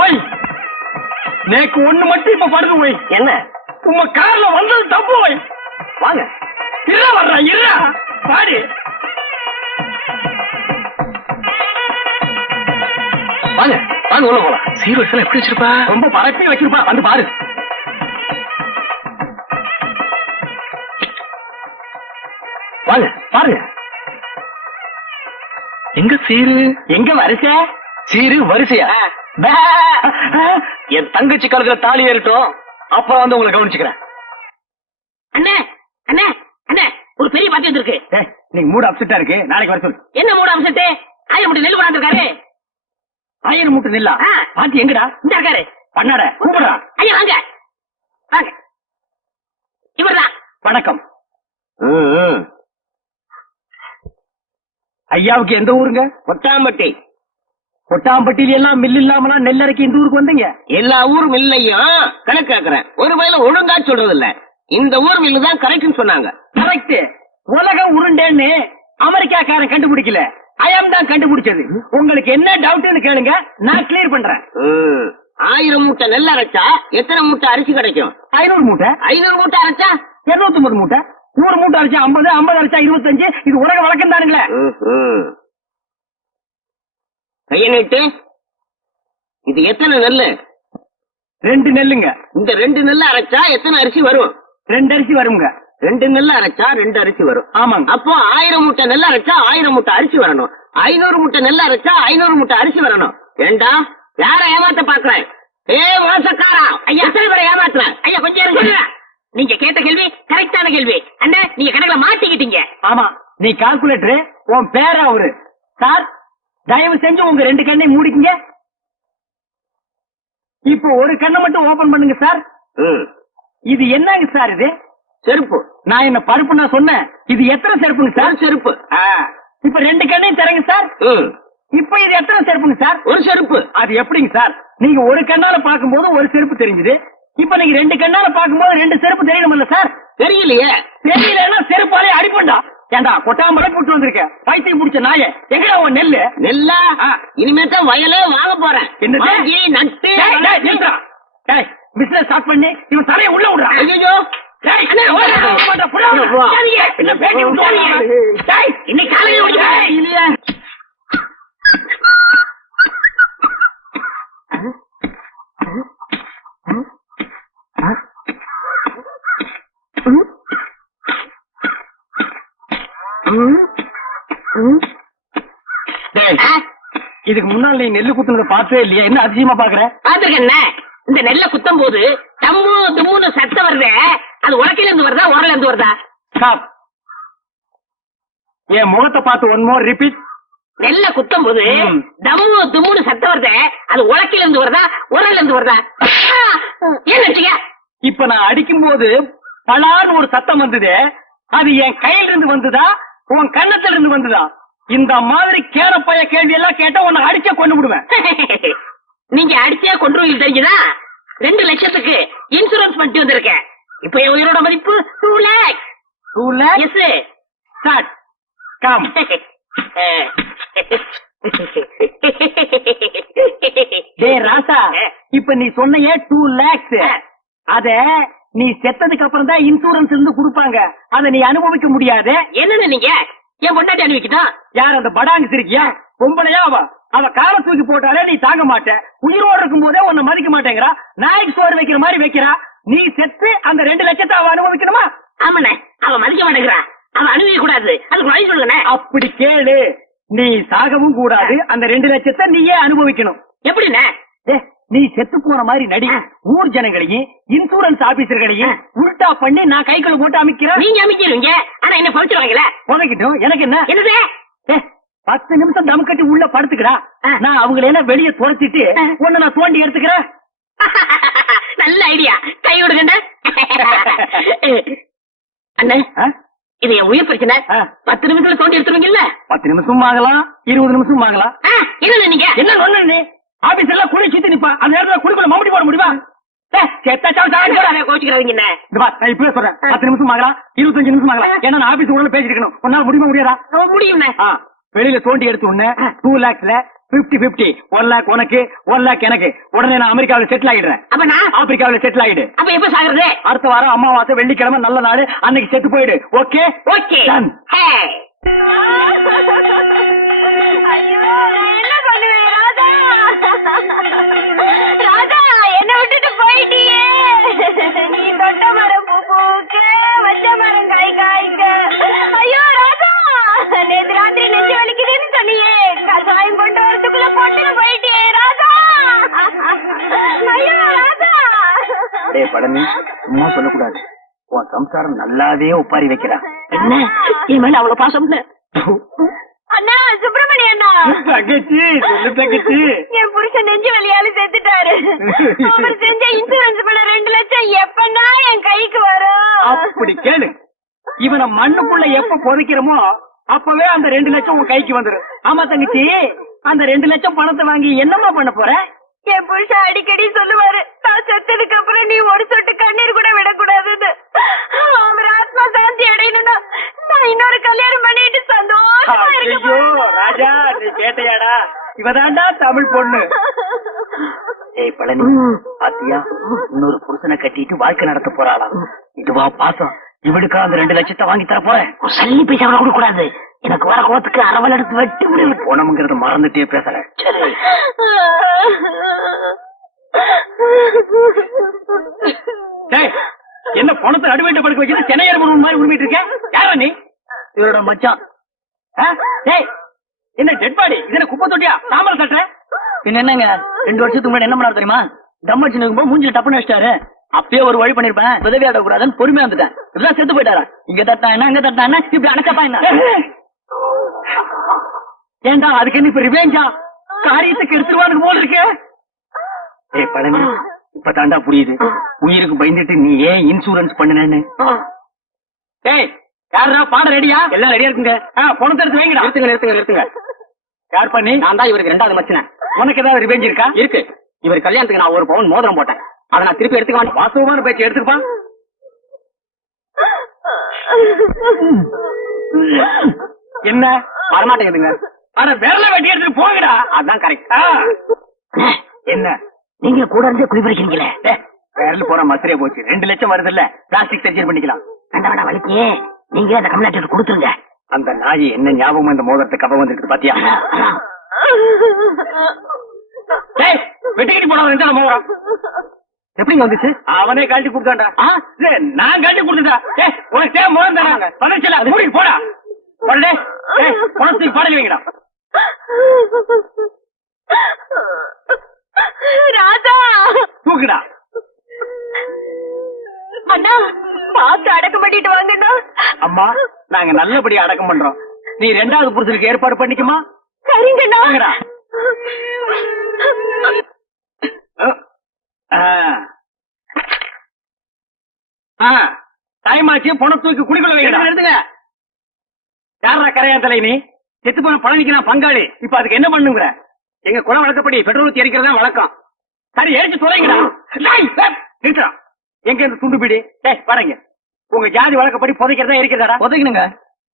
ஓய் நேக்கு ஒண்ணு மட்டும் இப்ப படுது. ஓய் என்ன? உங்க கார்ல வந்தது தப்பு. ஓய் வாங்க. இருடா வர்றா, இருடா பாடி. வாங்க வாங்க உள்ள போலாம். சீர்வரிசை எப்படி வச்சிருப்பா? ரொம்ப பரப்பி வச்சிருப்பா, வந்து பாரு. வாங்க பாருங்க. எங்க சீரு? எங்க வரிசை? சீரு வரிசையா? என் தங்கச்சி கழுத்துல தாலி ஏறிட்டோம், அப்புறம் வந்து உங்களை கவனிச்சுக்கிறேன். அண்ணே அண்ணே அண்ணே, ஒரு பெரிய பாத்தி வந்திருக்கு. நீங்க மூடு அப்செட்டா இருக்கு, நாளைக்கு வர சொல்லு. என்ன மூட அம்சத்து? 1000 மூட்டை நெல் கொண்டாந்துருக்காரு. 1000 மூட்டை நெல்லா? பாத்தி எங்கடா? இந்த இருக்காரு. பண்ணாட கூப்பிடுறா. ஐயா வாங்க வாங்க. இவர்தான். வணக்கம். ஐயாவுக்கு எந்த ஊருங்க? கொட்டாம்பட்டி. கொட்டாம்பட்டியில எல்லாம் மில் இல்லாமலாம் நெல்லரைக்கு இந்த ஊருக்கு வந்தீங்க? எல்லா ஊர் மில்லையும் கணக்கு கேக்குறேன். ஒரு வயல ஒழுங்கா சொல்றது இல்ல. இந்த ஊர் மில்லு தான் கரெக்ட்னு சொன்னாங்க. கரெக்ட். உலக உருண்டேன்னு அமெரிக்காக்காரன் கண்டுபிடிக்கல, ஐயம் தான் கண்டுபிடிச்சது. உங்களுக்கு என்ன டவுட்னு கேளுங்க, நான் கிளியர் பண்றேன். 1000 மூட்டை நெல் அரைச்சா எத்தனை மூட்டை அரிசி கிடைக்கும்? 500 மூட்டை. 500 மூட்டை அரைச்சா 250 மூட்டை. 100 மூட்டை அரைச்சா 50, 50 அரைச்சா 25. இது உலக வழக்கம் தானுங்களே. கைய நீட்டு. இது எத்தனை நெல்லு? 2 நெல்லுங்க. இந்த 2 நெல்லு அரைச்சா எத்தனை அரிசி வரும்? 2 அரிசி வருங்க. 2 நெல்லு அரைச்சா 2 அரிசி வரும். ஆமாங்க. அப்போ 1000 மூட்டை நெல் அரைச்சா 1000 மூட்டை அரிசி வரணும். 500 மூட்டை நெல் அரைச்சா 500 மூட்டை அரிசி வரணும். ஏண்டா யார ஏமாத்த பாக்குறேன்? ஏ மோசக்காரா, ஐயா. எத்தனை பேரை ஏமாத்துற? ஐயா கொஞ்சம் இருங்க. நீங்க கேட்ட கேள்வி கரெக்டான கேள்வி. அண்ணா நீங்க கணக்குல மாட்டிக்கிட்டீங்க. ஆமா, நீ கால்குலேட்டரு, உன் பேர அவரு. சார், தயவு செஞ்சு உங்க 2 கண்ணையும் மூடிக்கங்க. இப்போ ஒரு கண்ணை மட்டும் ஓபன் பண்ணுங்க சார். இது என்னங்க சார் இது? செருப்பு. நான் என்ன பருப்பு நான் சொன்னேன். இது எத்தனை செருப்புங்க சார்? செருப்பு. இப்ப 2 கண்ணையும் தரங்க சார். இப்ப இது எத்தனை செருப்புங்க சார்? ஒரு செருப்பு. அது எப்படிங்க சார்? நீங்க ஒரு கண்ணால பாக்கும்போது ஒரு செருப்பு தெரிஞ்சது. இப்ப நீங்க 2 கண்ணால பாக்கும்போது 2 செருப்பு தெரியணும்ல சார்? தெரியலையே. தெரியலன்னா செருப்பாலே அடிப்பண்டா. ஏண்டா கொட்டாமலை போட்டு வந்திருக்க பைத்தியம் பிடிச்ச நாய, எங்கடா உன் நெல்லு? நெல்லா? இனிமேதான் வயலே வாங்க போறேன். என்னது? வாங்கி நட்டு. பிசினஸ் ஸ்டார்ட் பண்ணி இவன் தலையை உள்ள விடுறான். ஐயோ, இன்னைக்கு காலையில இல்லையா? இதுக்கு முன்னாள் நீ நெல்லு குத்துனதை பார்த்தே இல்லையா? என்ன அதிசயமா பாக்குற? பாத்துருக்கண்ணே, இந்த நெல்ல குத்தும் போது தம்மு தும்முன்னு சத்தம் வருதே, அது உலக்கையில இருந்து வருதா உரல இருந்து வருதா? ஸ்டாப். என் முகத்தை பார்த்து ஒன் மோர் ரிப்பீட். நெல்ல குத்தும் போது தம்மு தும்முன்னு சத்தம் வருதே, அது உலக்கையில இருந்து வருதா உரல இருந்து வருதா? ஏன் நினைச்சீங்க? இப்ப நான் அடிக்கும் போது பலான்னு ஒரு சத்தம் வந்தது. அது என் கையில இருந்து வந்ததா உன் கண்ணத்துல இருந்து வந்ததா? இந்த மாதிரி கேரப்பைய கேள்வி எல்லாம் கேட்டா உன்னை அடிச்சே கொண்டு விடுவேன். நீங்க அடிச்சே கொண்டுருவீங்க தெரிஞ்சுதா? 2 லட்சத்துக்கு இன்சூரன்ஸ் பண்ணிட்டு வந்திருக்கேன். இப்ப என் உயிரோட மதிப்பு 2 lakhs. 2 lakhs? Yes. Start. Come. டேய் ராசா, இப்ப நீ சொன்னையே 2 lakhs. அத நீ செத்ததுக்கு அப்புறம் தான் இன்சூரன்ஸ் இருந்து கொடுப்பாங்க. அத நீ அனுபவிக்க முடியாது. என்னன்னு நீங்க என் பொண்டாட்டி அனுப்பிக்கிட்டோம். யார் அந்த படாங்கு சிரிக்கியா? பொம்பளையா அவ காலை தூக்கி போட்டாலே நீ தாங்க மாட்ட. உயிரோடு இருக்கும் போதே உன்னை மதிக்க மாட்டேங்கிறா. நாய்க்கு சோறு வைக்கிற மாதிரி வைக்கிறா. நீ செத்து அந்த 2 லட்சத்தை அவ அனுபவிக்கணுமா? ஆமாண்ணே, அவ மதிக்க மாட்டேங்கிறா. அவ அனுபவிக்க கூடாது. அதுக்கு வழி சொல்லுங்க. அப்படி கேளு. நீ சாகவும் கூடாது. அந்த 2 லட்சத்தை நீயே அனுபவிக்கணும். எப்படிண்ணே? நீ செத்து போன மாதிரி நடி. ஊர் ஜனங்களையும் இன்சூரன்ஸ் ஆபீசர்களையும் உல்டா பண்ணி நான் கைக்குள்ள போட்டு அமைக்கிறேன். நீங்க அமைக்கிறீங்க, ஆனா என்ன பறிச்சிருவாங்களே. உனக்கிட்டும் எனக்கு என்ன? என்னது? 10 நிமிஷம் தம் கட்டி உள்ள படுத்துக்கிறா. நான் அவங்களை எல்லாம் வெளியே துரத்திட்டு உன்னை நான் தோண்டி எடுத்துக்கிறேன். நல்ல ஐடியா. கை விடுங்க அண்ணே. இது என் உயிர் பிரச்சனை. 10 நிமிஷத்துல தோண்டி எடுத்துருவீங்கல்ல? 10 நிமிஷம் ஆகலாம், 20 நிமிஷம் ஆகலாம். என்ன நீங்க என்ன ஒண்ணு? நீ ஆபீஸ் எல்லாம் குளி சுத்தி நிப்பா. அந்த நேரத்துல குளிக்குள்ள மம்படி போட முடியுமா? கோச்சுக்கிறாங்க. நான் இப்பவே சொல்றேன். 10 நிமிஷம் ஆகலாம், 25 நிமிஷம் ஆகலாம். ஏன்னா நான் ஆபீஸ் உள்ள பேசிட்டு இருக்கணும். உன்னால முடியுமா முடியாதா? முடியும். வெளியில தோண்டி எடுத்து உடனே 2 lakhsல 50-50. 1 lakh உனக்கு, 1 lakh எனக்கு. உடனே நான் அமெரிக்காவில செட்டில் ஆயிடுறேன். அப்ப நான் ஆப்பிரிக்காவில செட்டில் ஆயிடு. அப்ப எப்ப சாகுறது? அடுத்த வாரம் அமாவாசை வெள்ளிக்கிழமை நல்ல நாள். அன்னைக்கு செத்து போயிடு. ஓகே? ஓகே. ஐயோ, நான் என்ன பண்ணுவேன் ராதா? ராதா, என்ன விட்டுட்டு போயிட்டியே. நீ தொட்ட மரம் பூ பூக்க, வச்ச மரம் காய் காய்க்க. ஐயோ ராதா, நேத்து ராத்திரி நெஞ்சு வலிக்குதுன்னு சொன்னியே, கசாயம் கொண்டு வரதுக்குள்ள போட்டு போயிட்டியே ராதா. ஐயோ ராதா. பழனி, சும்மா சொல்லக்கூடாது. உன் சம்சாரம் நல்லாவே ஒப்பாரி வைக்கிறா. என்ன என் மேல அவ்வளவு பாசம்? அண்ணா, சுப்பிரமணிய அண்ணா. தங்கச்சி, சொல்லு தங்கச்சி. என் புருஷன் நெஞ்சு வலியால செத்துட்டாரு. அவர் செஞ்ச இன்சூரன்ஸ் பண்ண 2 லட்சம் எப்பன்னா என் கைக்கு வரும்? அப்படி கேளு. இவனை மண்ணுக்குள்ள எப்ப புதைக்கிறோமோ அப்பவே அந்த 2 லட்சம் உன் கைக்கு வந்துடும். ஆமா தங்கச்சி, அந்த 2 லட்சம் பணத்தை வாங்கி என்னமா பண்ண போற? என் புருஷன் அடிக்கடி சொல்லுவாரு, நான் செத்ததுக்கு அப்புறம் நீ ஒரு சொட்டு கண்ணீர் கூட விடக்கூடாதுன்னு. அவர் ஆத்மா சாந்தி அடையணும்னா நான் இன்னொரு கல்யாணம் பண்ணிட்டு சந்தோஷமா ஐயோ இருக்க. ராஜா, நீ கேட்டையாடா? இவதாண்டா தமிழ் பொண்ணு. ஏய் பழனி, பாத்தியா? இன்னொரு புருஷனை கட்டிட்டு வாழ்க்கை நடத்த போறாளாம். இதுவா பாசம்? இவளுக்கா அந்த 2 லட்சத்தை வாங்கி தர போறேன். சல்லி பைசா கூட கொடுக்க கூடாது. எனக்கு வர கோத்துக்கு அரவல் எடுத்து வெட்டி விடு. போனமுங்கிறத மறந்துட்டே பேசுறேன். என்ன பணத்தை நடுவேட்ட படுக்க வச்சு சென்னையர் மாதிரி உரிமிட்டு இருக்க? யாரா நீ? இவரோட மச்சான். என்ன டெட் பாடி? இது என்ன குப்பை தொட்டியா? சாம்பல் கட்டுற? பின்ன என்னங்க, 2 வருஷத்துக்கு முன்னாடி என்ன பண்ணாரு தெரியுமா? தம் அடிச்சு நிற்கும்போது மூஞ்சில டப்புன்னு வச்சிட்டாரு. அப்பயே ஒரு வழி பண்ணிருப்பேன், உதவி ஆடக்கூடாதுன்னு பொறுமையா வந்துட்டேன். இதெல்லாம் செத்து போயிட்டாரா? இங்க தட்டா என்ன, அங்க தட்டா என்ன, இப்படி அணைச்சப்பா என்ன? ஏண்டா அதுக்கு என்ன இப்ப ரிவேஞ்சா? காரியத்துக்கு எடுத்துருவானுக்கு போல இருக்கு. ஏய் பழனி, இப்ப தாண்டா புரியுது உயிருக்கு பயந்துட்டு நீ ஏன் இன்சூரன்ஸ் பண்ணுனேன்னு. ஏய் யாரா பாடம் ரெடியா? எல்லாம் ரெடியா இருக்குங்க. பணத்தை எடுத்து வைங்கடா. நிறுத்துங்க. யார் பண்ணி? நான் தான் இவருக்கு 2வது மச்சினேன். உனக்கு ஏதாவது ரிவெஞ்ச் இருக்கா? இருக்கு. இவர் கல்யாணத்துக்கு நான் 1 பவுன் மோதிரம் போட்டேன். அதை நான் திருப்பி எடுத்துக்க வேண்டாம். வாஸ்தவமான பேச்சு எடுத்துப்பான். என்ன வரமாட்டேங்குதுங்க? ஆனா விரல வெட்டி எடுத்துட்டு போங்கடா. அதான் கரெக்ட். என்ன நீங்க கூட இருந்தே குடிபறிக்கிறீங்களே. விரல் போற மசரே போச்சு. 2 லட்சம் வருது இல்ல, பிளாஸ்டிக் சர்ஜரி பண்ணிக்கலாம். வேண்டாம் வலிக்கு நீங்க அந்த கம்யூனிட்டி கொடுத்துருங்க. அந்த நாய் என்ன ஞாபகம் இந்த மோதிரத்துக்கு கப்ப வந்துருக்கு பாத்தியா? வெட்டிக்கிட்டு போன 2 மோதிரம் எப்படிங்க வந்துச்சு? அவனே கழட்டி கொடுத்தான்டா. நான் கழட்டி கொடுத்தா? உனக்கு தேவை மோதிரம் தானே? பதச்சல மூடிக்கு போடா. படே பணத்துக்கு பாடல் வைங்கடா. ராதா தூக்குடா. அண்ணா பார்த்து அடக்கம் பண்ணிட்டு வாங்கண்ணா. அம்மா நாங்க நல்லபடியா அடக்கம் பண்றோம். நீ 2வது புருஷனுக்கு ஏற்பாடு பண்ணிக்குமா? சரிங்கண்ணா. வாங்கடா. டைம் ஆச்சு. பணம் தூக்கி குடிக்குள்ள வைங்க. எடுத்துங்க. யாரா கரையா தலை? நீ செத்து போன பழனிக்கு நான் பங்காளி. இப்ப அதுக்கு என்ன பண்ணுங்கிற? எங்க குல வழக்கப்படி பெட்ரோல் ஊத்தி எரிக்கிறதா வழக்கம். சரி எரிச்சு தொலைங்கடா. நிறுத்தா. எங்க இந்த துண்டு பீடி? பாருங்க, உங்க ஜாதி வழக்கப்படி புதைக்கிறதா எரிக்கிறதா? புதைக்கணுங்க.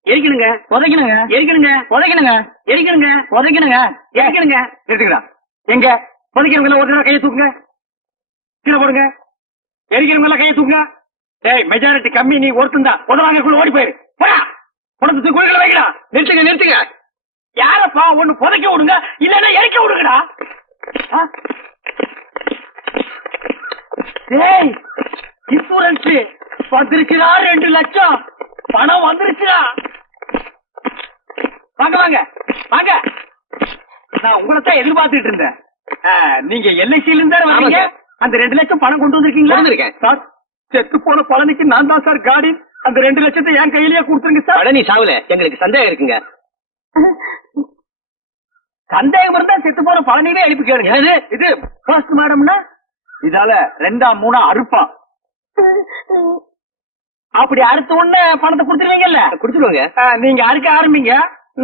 எரிக்கணுங்க. புதைக்கணுங்க. எரிக்கணுங்க. புதைக்கணுங்க. எரிக்கணுங்க. புதைக்கணுங்க. எரிக்கணுங்க. எடுத்துக்கிறா. எங்க புதைக்கிறவங்க ஒரு தடவை கையை தூக்குங்க. கீழே போடுங்க. எரிக்கிறவங்க எல்லாம் கையை தூக்குங்க. மெஜாரிட்டி கம்மி, நீ ஒருத்தன் தான். உதவாங்கக்குள்ள ஓடி போயிரு. போடா. பணத்தை குழிகளை வைக்கடா. நிறுத்துங்க. யாரப்பா? ஒண்ணு புதைக்க விடுங்க, இல்லன்னா எரிக்க விடுங்கடா. இன்சூரன்ஸ் வந்துருச்சுடா. 2 லட்சம் பணம் வந்துருச்சுடா. வாங்க. நான் உங்களைத்தான் எதிர்பார்த்துட்டு இருந்தேன். நீங்க எல்ஐசியில இருந்தா வரீங்க. அந்த 2 லட்சம் பணம் கொண்டு வந்திருக்கீங்களா? சார், செத்து போன பழனிக்கு நான் தான் சார் காடி. அந்த 2 லட்சத்தை என் கையிலேயே கொடுத்துருங்க சார். பழனி சாவல, எங்களுக்கு சந்தேகம் இருக்குங்க. சந்தேகம் இருந்தா செத்து போன பழனியே எழுப்பி கேளுங்க. இது ஃபர்ஸ்ட் மேடம்னா இதால 2 3 அறுப்பான். அப்படி அறுத்த உடனே பணத்தை கொடுத்துருவீங்கல்ல? கொடுத்துருவாங்க. நீங்க அறுக்க ஆரம்பிங்க,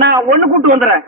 நான் 1 கூட்டு வந்துடுறேன்.